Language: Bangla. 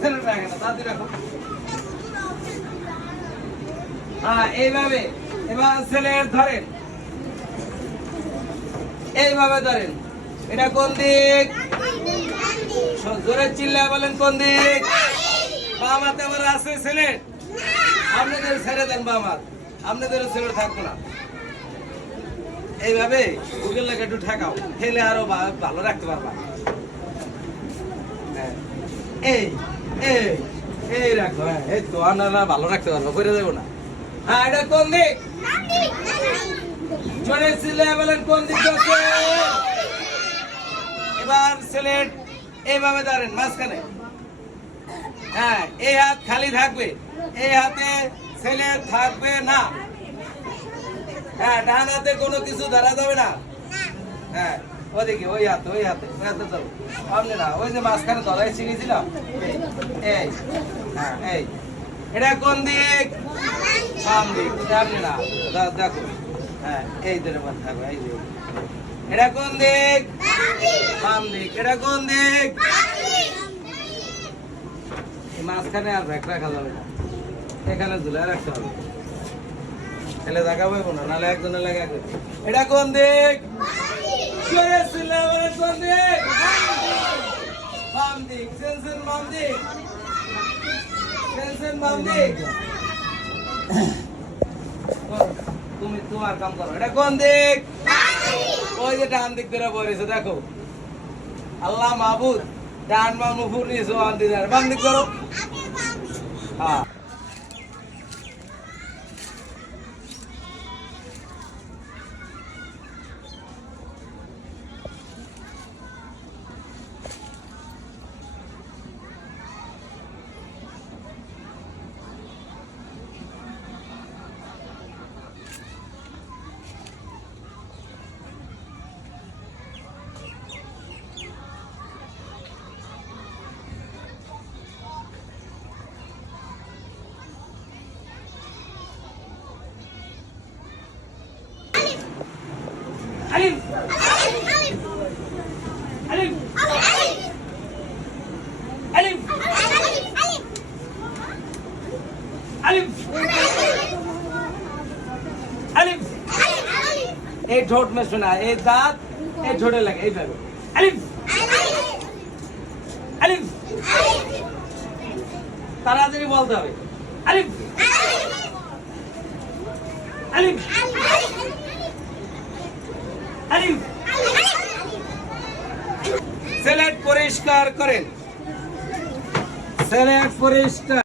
ছেলেটা এখানে দাদি রাখো। হ্যাঁ এইভাবে। এবার ছেলের ধরেন, এইভাবে ধরেন। এটা কোন দিক? জোরে চিল্লা বলেন কোন দিক? বাম হাতে আমার আছে ছেলে, আপনাদের ছেড়ে দেন বাম হাত, আপনাদের ছেলে থাকবো না। এইভাবে বুকের লাগে একটু ঠেকাও, খেলে আরো ভালো রাখতে পারবা। এই এই এই রাখো। হ্যাঁ এই তো আপনারা ভালো রাখতে পারবো, করে দেবো না। হ্যাঁ এটা কোন দিক? জোরে চিল্লা বলেন কোন দিক আছে? এবার সিলেট এইভাবে দাঁড়ান মাঝখানে। হ্যাঁ এই হাত খালি থাকবে, এই হাতে ছেলে থাকবে না। হ্যাঁ ডান হাতে কোনো কিছু ধরা যাবে না। হ্যাঁ ওদিকে ওই হাতে ওই হাতে যাবো সামনে না, ওই যে মাঝখানে ধরাই শিখেছিলাম। এই হ্যাঁ এই এটা কোন দিক? বাম দিক। সামনে না, দেখো। হ্যাঁ এই ধরে থাকবে। এই যে এটা কোন দিক? বাম দিক। এটা কোন দিক? মাঝখানে আর ব্যাগ রাখা যাবে না, এখানে ঝুলে রাখতে হবে। তাহলে দেখাবো না, নাহলে একজনের লাগে। এটা কোন দিক? কোন দিক? বাম দিক। সেনসেন বাম দিক। সেনসেন বাম দিক। তুমি তোমার কাম করো। এটা কোন দিক? ওই যে ডান দিক ধরে বলেছে, দেখো। আল্লাহ মাহবুদ ডান বাম উপর নিচে বাম দিক করো। হ্যাঁ আলিফ আলিফ আলিফ আলিফ আলিফ। এই ঠোঁট में শোনা, এই দাঁত এই ঠোঁটে লাগে, এইভাবে। আলিফ আলিফ। তাড়াতাড়ি বলতে হবে। আলিফ আলিফ আলিফ। সিলেট পরিষ্কার করেন, সিলেট পরিষ্কার।